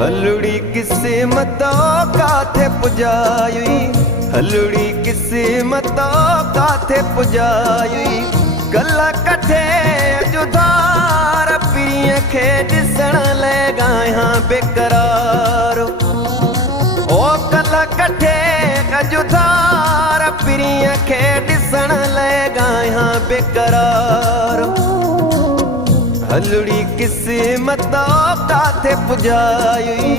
हलुड़ी किस्मतों काथे पुजाई, हलुड़ी किस्मतों काथे पुजाई। गला कठे जुदार पिरिय खे दिसण लगा यहाँ बेकरार। ओ गला कठे जुदार पिरिय खे दिसण लगा यहाँ बेकरार। हलुड़ी किस्मतों काथे पुजाई,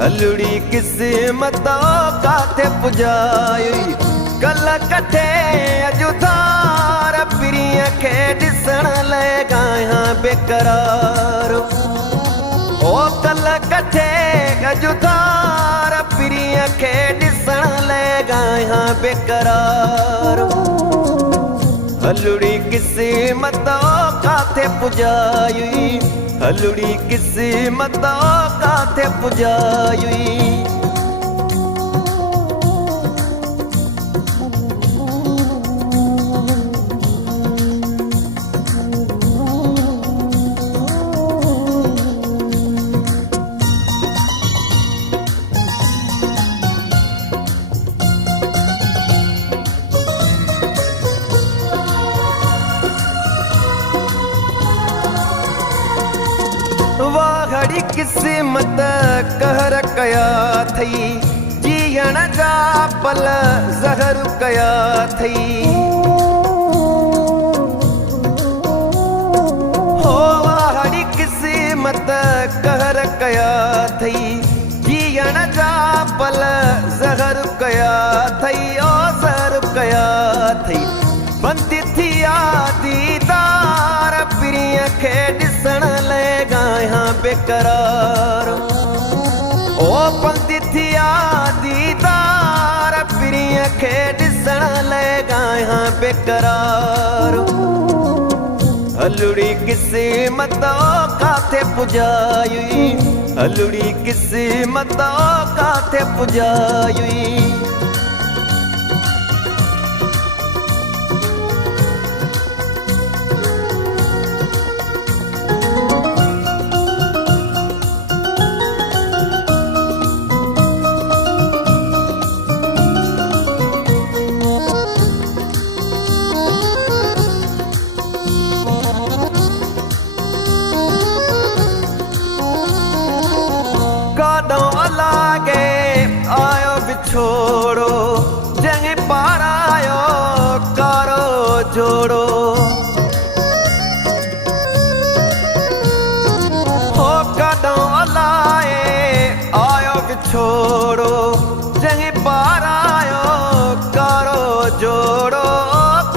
हलुड़ी किस्मतों काथे पुजाई। गला कठे जुदार पिरिय खे दिसण लगा यहाँ बेकरार। ओ गला कठे जुदार पिरिय खे दिसण लगा यहाँ बेकरार। हलुड़ी किस्मतों काथे पुजाई, हलुड़ी किस्मतों काथे पुजाई। वाहड़ी किस्मत कहर कया थई, जीअण जा पल ज़हर कया थई। हो वाहड़ी किस्मत कहर कया थई, जीअण जा पल ज़हर कया थई। ओ ज़हर कया थई बंदी थिया दीदार पिरिय खे दिसण लगा यहाँ बेकरार। ओ बंदी थिया दीदार पिरिय खे दिसण लगा यहाँ बेकरार। हलुड़ी किस्मतों काथे पुजाई, हलुड़ी किस्मतों काथे पुजाई। लागे आयो बिछोड़ो जंग पारायो कारो जोड़ो। हो कदों लाए आयो बिछोड़ो जंग पारायो कारो जोड़ो,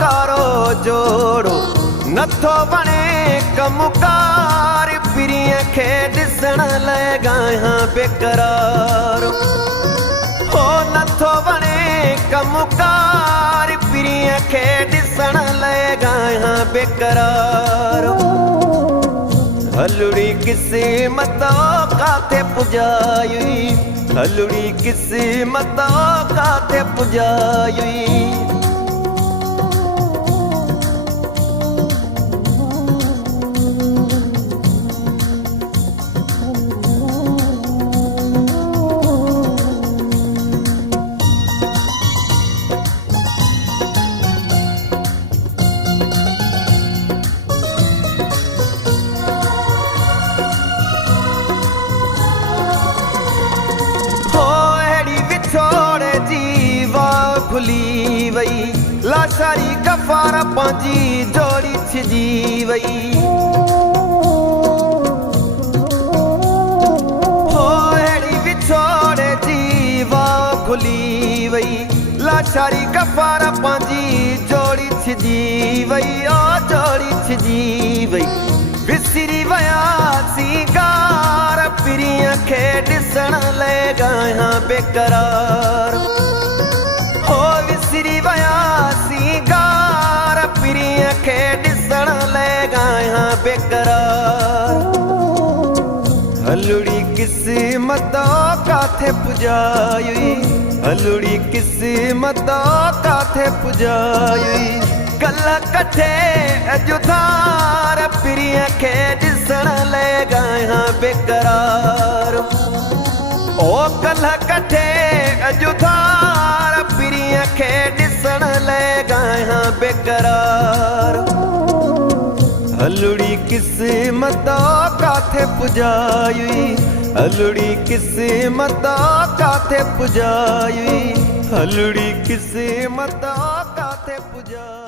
कारो जोड़ो। नथो बने कमुकार पिरिय खे दिसण लगा यहाँ बेकरार। हो नथो बने कमुकार पिरिय खे दिसण लगा यहाँ बेकरार। हलुड़ी किस्मतों काथे पुजाई, हलुड़ी किस्मतों काथे पुजाई। खुली वई लाशारी गफार पांजी जोड़ी छिजी वई। हो एड़ी बिछोड़े जीवा खुली वई लाशारी गफार पांजी जोड़ी छिजी वई। ओ जोड़ी छिजी वई विसरी वया सिंगार पिरिय खे दिसण लगा यहाँ बेकरार। हो विसरी वया सिंगार पिरिय खे दिसण लगा यहाँ बेकरार। हलुड़ी किस्मतों काथे पुजाई, हलुड़ी किस्मतों काथे पुजाई। गला कठे जुदार पिरिय खे दिसण लगा यहाँ बेकरार। साल कठे अजुधार पिरिय खे ॾिसण लाइ गायां बेकरार। हलड़ी किस्मत काथे पुजाई, हलड़ी किस्मत काथे पुजाई, हलड़ी किस्मत काथे पुजाई।